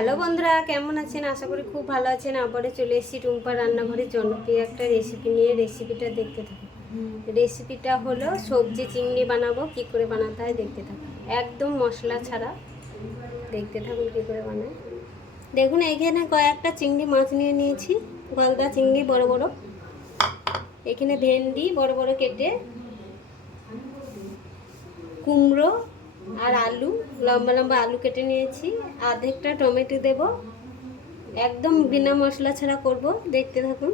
Hello বন্ধুরা, কেমন আছেন? আশা করি খুব ভালো আছেন। আবারও চলে এসেছি টুম্পার রান্নাঘরে জনপ্রিয় একটা রেসিপি নিয়ে। রেসিপিটা দেখতে থাকুন। রেসিপিটা হলো সবজি চিংড়ি বানাবো। কি করে বানাতে হয় দেখতে থাকুন, একদম মশলা ছাড়া। দেখতে থাকুন কী করে বানায়। দেখুন, এখানে কয়েকটা চিংড়ি মাছ নিয়ে নিয়েছি, গলদা চিংড়ি বড় বড়। এখানে ভেন্ডি বড় বড় কেটে, কুমড়ো আর আলু লম্বা লম্বা আলু কেটে নিয়েছি। আধেকটা টমেটো দেব, একদম বিনা মশলা ছাড়া করব। দেখতে থাকুন।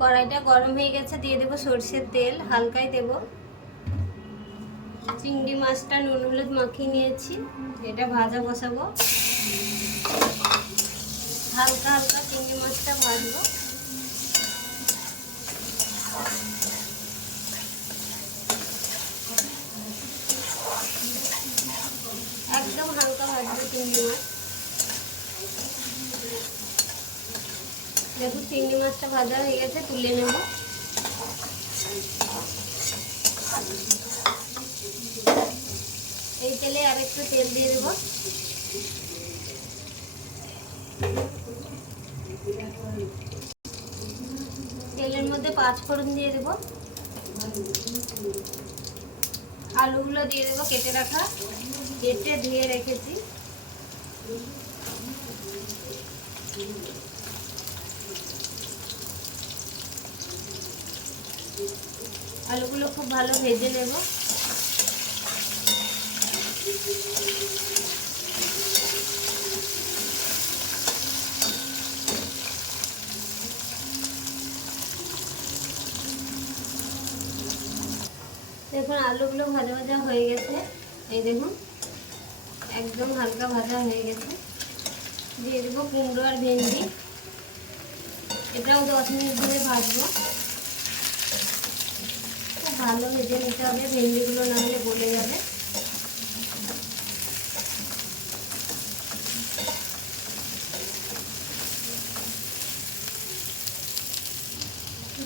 কড়াইটা গরম হয়ে গেছে, দিয়ে দেবো সরষের তেল, হালকাই দেব। চিংড়ি মাছটা নুন হলুদ মাখিয়ে নিয়েছি, এটা ভাজা বসাবো। হালকা হালকা চিংড়ি মাছটা ভাজবো। একদম হালকা ভাজবো চিংড়ি মাছ। দেখুন, চিংড়ি মাছটা ভাজা হয়ে গেছে, তুলে নেব। এই তেলে আর একটু তেল দিয়ে দেব। তেলের মধ্যে 5 ফোড়ন দিয়ে দেব। আলুগুলো দিয়ে দেবো কেটে রাখা, কেটে ধুয়ে রেখেছি। আলুগুলো খুব ভালো ভেজে নেব। দেখুন, আলুগুলো ভাজা ভাজা হয়ে গেছে। এই দেখুন, একদম হালকা ভাজা হয়ে গেছে। দিয়ে দেবো কুমড়ো আর ভেন্ডি, এটাও 10 মিনিট ধরে ভাজবো। খুব ভালো ভেজে নিতে হবে, ভেন্ডিগুলো না হলে গলে যাবে।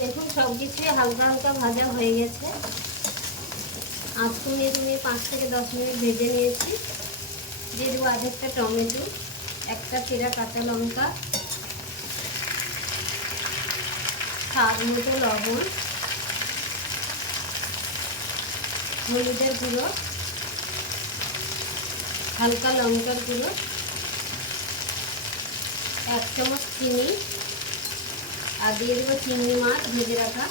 দেখুন, সব কিছুই হালকা হালকা ভাজা হয়ে গেছে। আঁচ কমিয়ে 5 থেকে 10 মিনিট ভেজে নিয়েছি। দিয়ে দেবো আধেকটা টমেটো, একটা চিরা কাঁচা লঙ্কা, স্বাদ মতো লবণ, হলুদের গুঁড়ো, হালকা লঙ্কার গুঁড়ো, 1 চামচ চিনি, আর দিয়ে দেবো চিংড়ি মাছ ভেজে রাখা।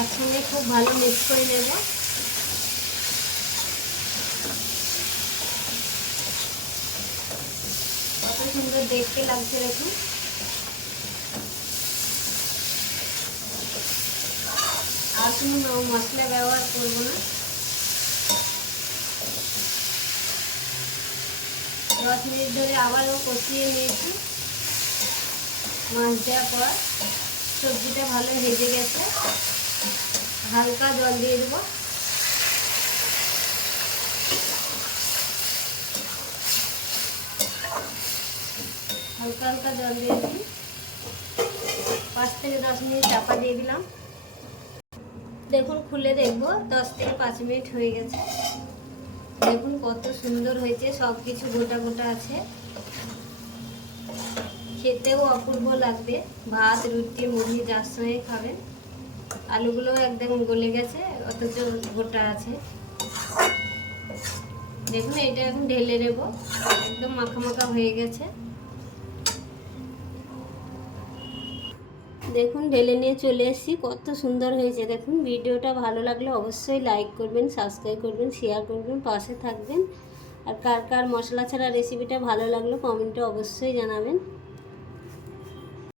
একসঙ্গে খুব ভালো মিক্স করে নেব। কত সুন্দর দেখতে লাগছে দেখুন। আর কোনো মশলা ব্যবহার করবো না। 10 মিনিট ধরে আবারও কষিয়ে নিয়েছি। মাছ দেওয়ার পর সবজিটা ভালো ভেজে গেছে। হালকা জল দিয়ে দেবো। হালকা হালকা জল দিয়ে দিই। 5 থেকে 10 মিনিট চাপা দিয়ে দিলাম। দেখুন, খুলে দেখবো 10 থেকে 5 মিনিট হয়ে গেছে। দেখুন কত সুন্দর হয়েছে, সব কিছু গোটা গোটা আছে। খেতেও অপূর্ব লাগবে, ভাত রুটি মুড়ি যার সঙ্গে খাবেন। আলুগুলো একদম গলে গেছে, অথচ গোটা আছে। দেখুন, এটা এখন ঢেলে নেব। একদম মাখা মাখা হয়ে গেছে। দেখুন, ঢেলে নিয়ে চলে এসেছি। কত সুন্দর হয়েছে দেখুন। ভিডিওটা ভালো লাগলে অবশ্যই লাইক করবেন, সাবস্ক্রাইব করবেন, শেয়ার করবেন, পাশে থাকবেন। আর কার কার মশলা ছাড়া রেসিপিটা ভালো লাগলো কমেন্টে অবশ্যই জানাবেন।